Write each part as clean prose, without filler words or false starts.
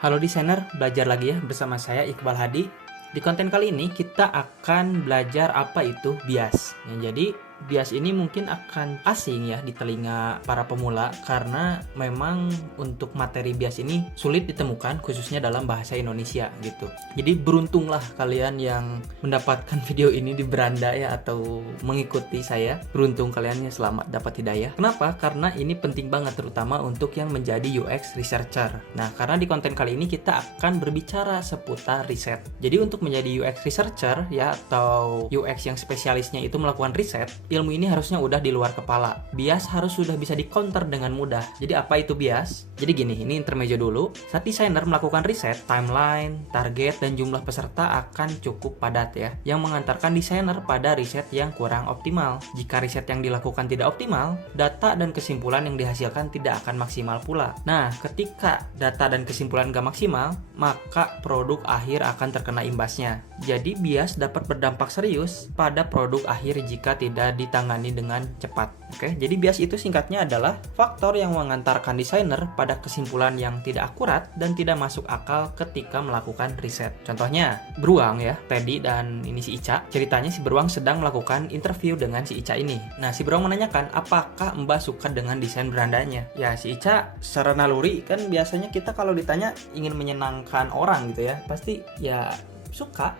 Halo desainer, belajar lagi ya bersama saya Iqbal Hadi. Di konten kali ini kita akan belajar apa itu bias. Jadi bias ini mungkin akan asing ya di telinga para pemula karena memang untuk materi bias ini sulit ditemukan khususnya dalam bahasa Indonesia gitu. Jadi beruntunglah kalian yang mendapatkan video ini di beranda ya atau mengikuti saya. Beruntung kalian ya, selamat dapat hidayah. Kenapa? Karena ini penting banget terutama untuk yang menjadi UX researcher. Nah, karena di konten kali ini kita akan berbicara seputar riset. Jadi untuk menjadi UX researcher ya atau UX yang spesialisnya itu melakukan riset, ilmu ini harusnya udah di luar kepala. Bias harus sudah bisa di-counter dengan mudah. Jadi apa itu bias? Jadi gini, ini intermezzo dulu. Saat desainer melakukan riset, timeline, target, dan jumlah peserta akan cukup padat ya, yang mengantarkan desainer pada riset yang kurang optimal. Jika riset yang dilakukan tidak optimal, data dan kesimpulan yang dihasilkan tidak akan maksimal pula. Nah, ketika data dan kesimpulan gak maksimal, maka produk akhir akan terkena imbasnya. Jadi bias dapat berdampak serius pada produk akhir jika tidak ditangani dengan cepat. Oke, jadi bias itu singkatnya adalah faktor yang mengantarkan desainer pada kesimpulan yang tidak akurat dan tidak masuk akal ketika melakukan riset. Contohnya, beruang ya, Teddy dan ini si Ica. Ceritanya si beruang sedang melakukan interview dengan si Ica ini. Nah, si beruang menanyakan, apakah Mbak suka dengan desain berandanya? Ya, si Ica secara naluri kan biasanya kita kalau ditanya ingin menyenangkan orang gitu ya, pasti ya suka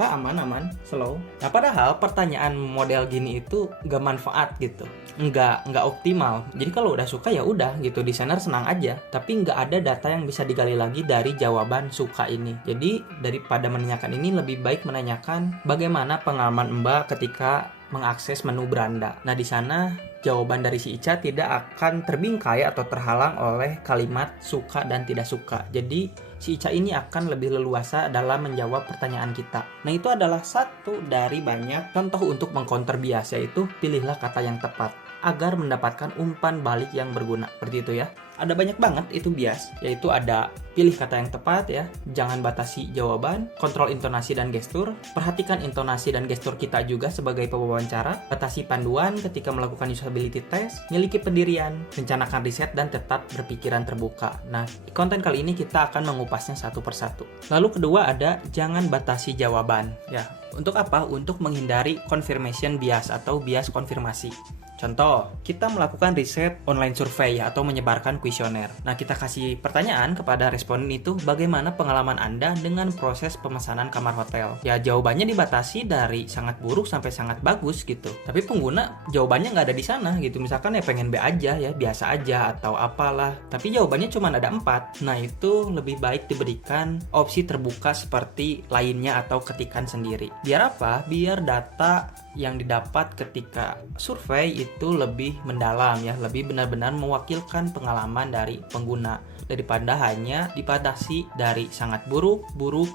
aman-aman, slow. Nah, padahal pertanyaan model gini itu gak manfaat gitu, nggak optimal. Jadi kalau udah suka ya udah gitu, desainer senang aja, tapi nggak ada data yang bisa digali lagi dari jawaban suka ini. Jadi daripada menanyakan ini, lebih baik menanyakan bagaimana pengalaman Mbak ketika mengakses menu beranda. Nah, di sana jawaban dari si Ica tidak akan terbingkai atau terhalang oleh kalimat suka dan tidak suka. Jadi si Ica ini akan lebih leluasa dalam menjawab pertanyaan kita. Nah, itu adalah satu dari banyak contoh untuk mengcounter bias, yaitu pilihlah kata yang tepat agar mendapatkan umpan balik yang berguna. Seperti itu ya. Ada banyak banget itu bias, yaitu ada pilih kata yang tepat ya, jangan batasi jawaban, kontrol intonasi dan gestur, perhatikan intonasi dan gestur kita juga sebagai pewawancara, batasi panduan ketika melakukan usability test, miliki pendirian, rencanakan riset, dan tetap berpikiran terbuka. Nah, di konten kali ini kita akan mengupasnya satu persatu. Lalu kedua ada jangan batasi jawaban. Ya, untuk apa? Untuk menghindari confirmation bias atau bias konfirmasi. Contoh, kita melakukan riset online survei atau menyebarkan kuesioner. Nah, kita kasih pertanyaan kepada responden itu, bagaimana pengalaman Anda dengan proses pemesanan kamar hotel? Ya, jawabannya dibatasi dari sangat buruk sampai sangat bagus gitu. Tapi pengguna jawabannya nggak ada di sana gitu. Misalkan ya pengen B aja ya, biasa aja atau apalah. Tapi jawabannya cuma ada 4. Nah, itu lebih baik diberikan opsi terbuka seperti lainnya atau ketikan sendiri. Biar apa? Biar data yang didapat ketika survei itu lebih mendalam ya, lebih benar-benar mewakilkan pengalaman dari pengguna daripada hanya dibatasi dari sangat buruk,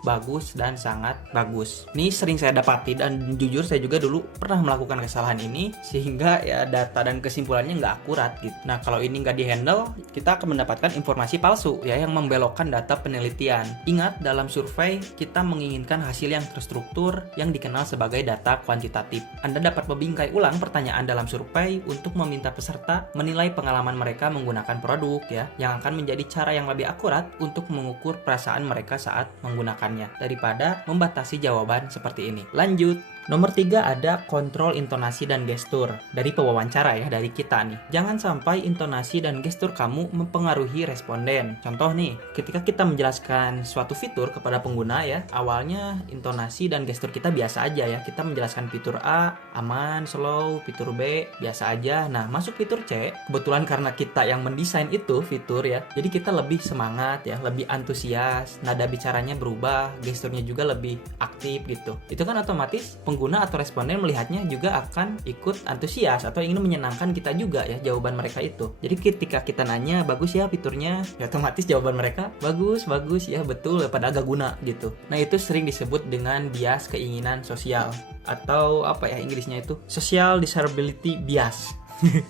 bagus, dan sangat bagus. Ini sering saya dapati dan jujur saya juga dulu pernah melakukan kesalahan ini sehingga ya data dan kesimpulannya nggak akurat gitu. Nah, kalau ini nggak dihandle, kita akan mendapatkan informasi palsu ya yang membelokkan data penelitian. Ingat, dalam survei kita menginginkan hasil yang terstruktur yang dikenal sebagai data kuantitatif. Anda dapat membingkai ulang pertanyaan dalam survei untuk meminta peserta menilai pengalaman mereka menggunakan produk ya, yang akan menjadi cara yang lebih akurat untuk mengukur perasaan mereka saat menggunakannya daripada membatasi jawaban seperti ini. Lanjut. Nomor 3 ada kontrol intonasi dan gestur. Dari pewawancara ya, dari kita nih. Jangan sampai intonasi dan gestur kamu mempengaruhi responden. Contoh nih, ketika kita menjelaskan suatu fitur kepada pengguna ya, awalnya intonasi dan gestur kita biasa aja ya. Kita menjelaskan fitur A, aman, slow, fitur B, biasa aja. Nah, masuk fitur C, kebetulan karena kita yang mendesain itu fitur ya, jadi kita lebih semangat ya, lebih antusias, nada bicaranya berubah, gesturnya juga lebih aktif gitu. Itu kan otomatis pengguna atau responden melihatnya juga akan ikut antusias atau ingin menyenangkan kita juga ya jawaban mereka itu. Jadi ketika kita nanya bagus ya fiturnya, ya otomatis jawaban mereka bagus ya, betul pada agak guna gitu. Nah, itu sering disebut dengan bias keinginan sosial atau apa ya Inggrisnya itu social desirability bias.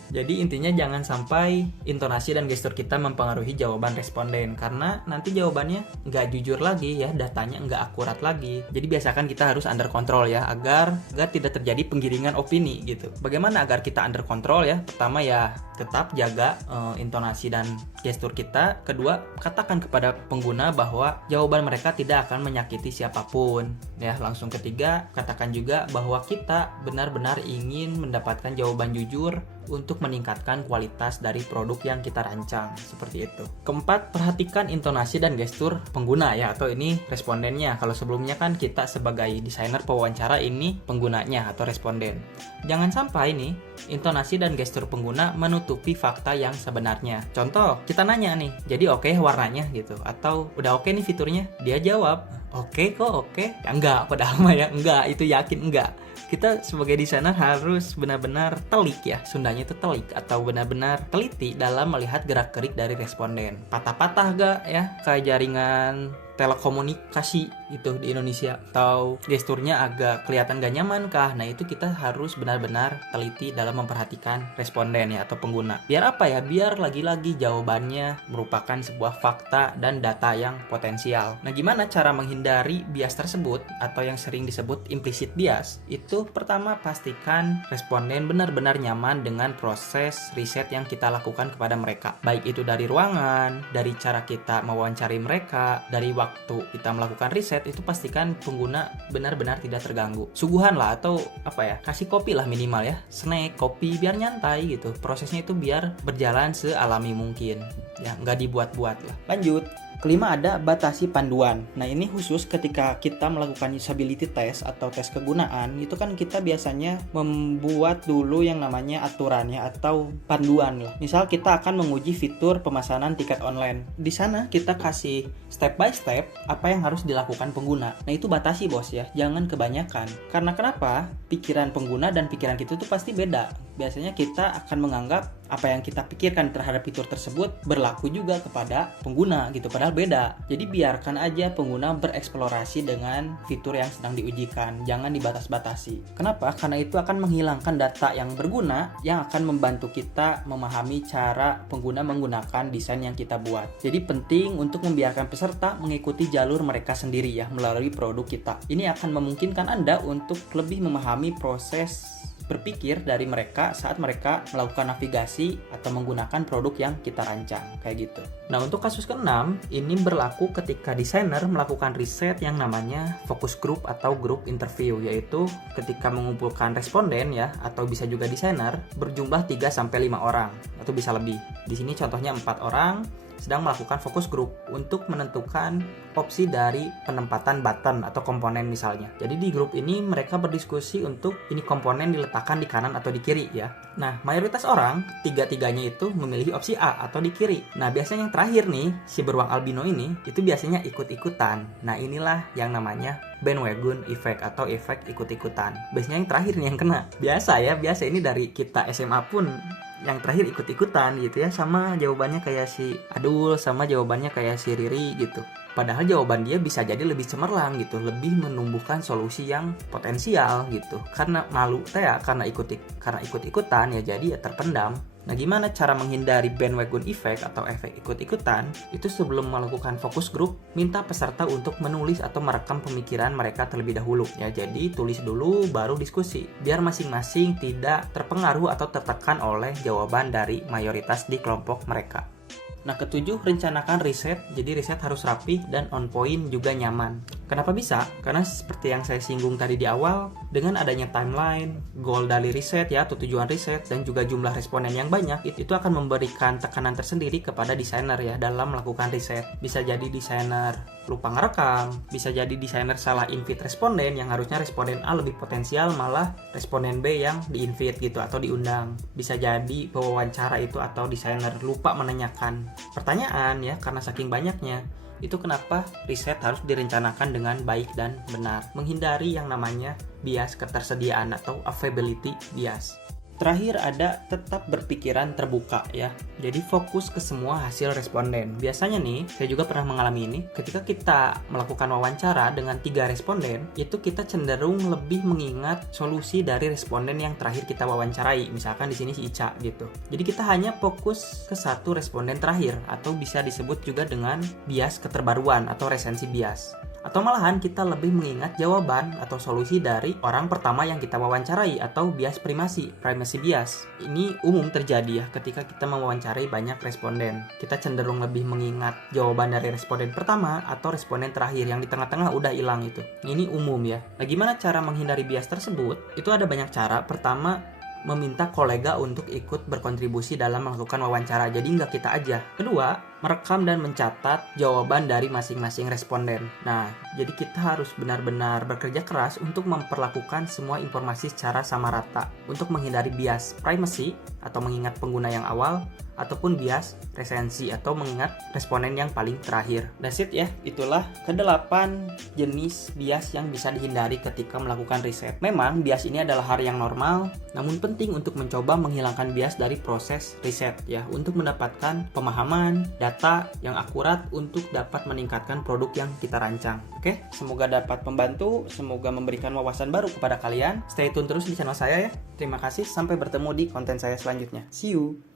Jadi intinya jangan sampai intonasi dan gestur kita mempengaruhi jawaban responden, karena nanti jawabannya nggak jujur lagi ya, datanya nggak akurat lagi. Jadi biasakan kita harus under control ya, agar tidak terjadi penggiringan opini gitu. Bagaimana agar kita under control ya? Pertama ya tetap jaga intonasi dan gestur kita. Kedua, katakan kepada pengguna bahwa jawaban mereka tidak akan menyakiti siapapun ya. Langsung ketiga, katakan juga bahwa kita benar-benar ingin mendapatkan jawaban jujur untuk meningkatkan kualitas dari produk yang kita rancang, seperti itu. Keempat, perhatikan intonasi dan gestur pengguna ya, atau ini respondennya. Kalau sebelumnya kan kita sebagai desainer pewawancara, ini penggunanya atau responden. Jangan sampai nih intonasi dan gestur pengguna menutupi fakta yang sebenarnya. Contoh, kita nanya nih, jadi oke warnanya gitu, atau udah oke nih fiturnya? Dia jawab, oke kok, oke. Ya enggak, padahal mah ya enggak, itu yakin enggak. Kita sebagai desainer harus benar-benar telik ya, Sundanya itu telik, atau benar-benar teliti dalam melihat gerak-gerik dari responden. Patah-patah gak ya kayak jaringan telekomunikasi gitu di Indonesia, atau gesturnya agak kelihatan gak nyaman kah? Nah itu kita harus benar-benar teliti dalam memperhatikan responden ya, atau pengguna. Biar apa ya? Biar lagi-lagi jawabannya merupakan sebuah fakta dan data yang potensial. Nah gimana cara menghindari bias tersebut, atau yang sering disebut implicit bias? Itu pertama, pastikan responden benar-benar nyaman dengan proses riset yang kita lakukan kepada mereka. Baik itu dari ruangan, dari cara kita mewawancari mereka, dari waktu kita melakukan riset, itu pastikan pengguna benar-benar tidak terganggu. Suguhan lah, atau apa ya, kasih kopi lah minimal ya, snack, kopi, biar nyantai gitu. Prosesnya itu biar berjalan sealami mungkin ya, nggak dibuat-buat lah. Lanjut. Kelima, ada batasi panduan. Nah ini khusus ketika kita melakukan usability test atau tes kegunaan, itu kan kita biasanya membuat dulu yang namanya aturannya atau panduan lah. Misal kita akan menguji fitur pemesanan tiket online. Di sana kita kasih step by step apa yang harus dilakukan pengguna. Nah itu batasi bos ya, jangan kebanyakan. Karena kenapa? Pikiran pengguna dan pikiran kita itu pasti beda. Biasanya kita akan menganggap apa yang kita pikirkan terhadap fitur tersebut berlaku juga kepada pengguna gitu, padahal beda. Jadi biarkan aja pengguna bereksplorasi dengan fitur yang sedang diujikan, jangan dibatas-batasi. Kenapa? Karena itu akan menghilangkan data yang berguna yang akan membantu kita memahami cara pengguna menggunakan desain yang kita buat. Jadi penting untuk membiarkan peserta mengikuti jalur mereka sendiri ya, melalui produk kita. Ini akan memungkinkan Anda untuk lebih memahami proses berpikir dari mereka saat mereka melakukan navigasi atau menggunakan produk yang kita rancang, kayak gitu. Nah untuk kasus ke-6, ini berlaku ketika desainer melakukan riset yang namanya focus group atau group interview, yaitu ketika mengumpulkan responden ya, atau bisa juga desainer, berjumlah 3-5 orang atau bisa lebih. Di sini contohnya 4 orang sedang melakukan fokus group untuk menentukan opsi dari penempatan button atau komponen misalnya. Jadi di grup ini mereka berdiskusi untuk ini komponen diletakkan di kanan atau di kiri ya. Nah mayoritas orang, tiga-tiganya itu memilih opsi A atau di kiri. Nah biasanya yang terakhir nih, si beruang albino ini, itu biasanya ikut-ikutan. Nah inilah yang namanya bandwagon effect atau efek ikut-ikutan. Biasanya yang terakhir nih yang kena. Biasa ini dari kita SMA pun yang terakhir ikut-ikutan gitu ya, sama jawabannya kayak si Adul, sama jawabannya kayak si Riri gitu. Padahal jawaban dia bisa jadi lebih cemerlang gitu, lebih menumbuhkan solusi yang potensial gitu. Karena malu ya, karena ikut-ikutan ya, jadi ya terpendam. Nah gimana cara menghindari bandwagon effect atau efek ikut-ikutan? Itu sebelum melakukan focus group, minta peserta untuk menulis atau merekam pemikiran mereka terlebih dahulu ya. Jadi tulis dulu baru diskusi, biar masing-masing tidak terpengaruh atau tertekan oleh jawaban dari mayoritas di kelompok mereka. Nah ketujuh, rencanakan riset. Jadi riset harus rapi dan on point juga nyaman. Kenapa bisa? Karena seperti yang saya singgung tadi di awal, dengan adanya timeline, goal dari riset ya, atau tujuan riset, dan juga jumlah responden yang banyak, itu akan memberikan tekanan tersendiri kepada desainer ya dalam melakukan riset. Bisa jadi desainer lupa ngerekam, bisa jadi desainer salah invite responden, yang harusnya responden A lebih potensial, malah responden B yang di-invite gitu atau diundang. Bisa jadi pewawancara itu atau desainer lupa menanyakan pertanyaan ya karena saking banyaknya. Itu kenapa riset harus direncanakan dengan baik dan benar, menghindari yang namanya bias ketersediaan atau availability bias. Terakhir ada tetap berpikiran terbuka ya. Jadi fokus ke semua hasil responden. Biasanya nih, saya juga pernah mengalami ini. Ketika kita melakukan wawancara dengan 3 responden, itu kita cenderung lebih mengingat solusi dari responden yang terakhir kita wawancarai. Misalkan di sini si Ica gitu. Jadi kita hanya fokus ke satu responden terakhir, atau bisa disebut juga dengan bias keterbaruan atau resensi bias. Atau malahan kita lebih mengingat jawaban atau solusi dari orang pertama yang kita wawancarai, atau bias primacy bias. Ini umum terjadi ya ketika kita mewawancarai banyak responden. Kita cenderung lebih mengingat jawaban dari responden pertama atau responden terakhir yang di tengah-tengah udah hilang itu. Ini umum ya. Nah, gimana cara menghindari bias tersebut? Itu ada banyak cara. Pertama, meminta kolega untuk ikut berkontribusi dalam melakukan wawancara. Jadi nggak kita aja. Kedua, merekam dan mencatat jawaban dari masing-masing responden. Nah, jadi kita harus benar-benar bekerja keras untuk memperlakukan semua informasi secara sama rata untuk menghindari bias primacy atau mengingat pengguna yang awal, ataupun bias resensi atau mengingat responden yang paling terakhir. That's it ya, itulah ke-8 jenis bias yang bisa dihindari ketika melakukan riset. Memang bias ini adalah hal yang normal, namun penting untuk mencoba menghilangkan bias dari proses riset ya, untuk mendapatkan pemahaman, data yang akurat untuk dapat meningkatkan produk yang kita rancang. Oke, semoga dapat membantu, semoga memberikan wawasan baru kepada kalian. Stay tune terus di channel saya ya. Terima kasih, sampai bertemu di konten saya selanjutnya. See you!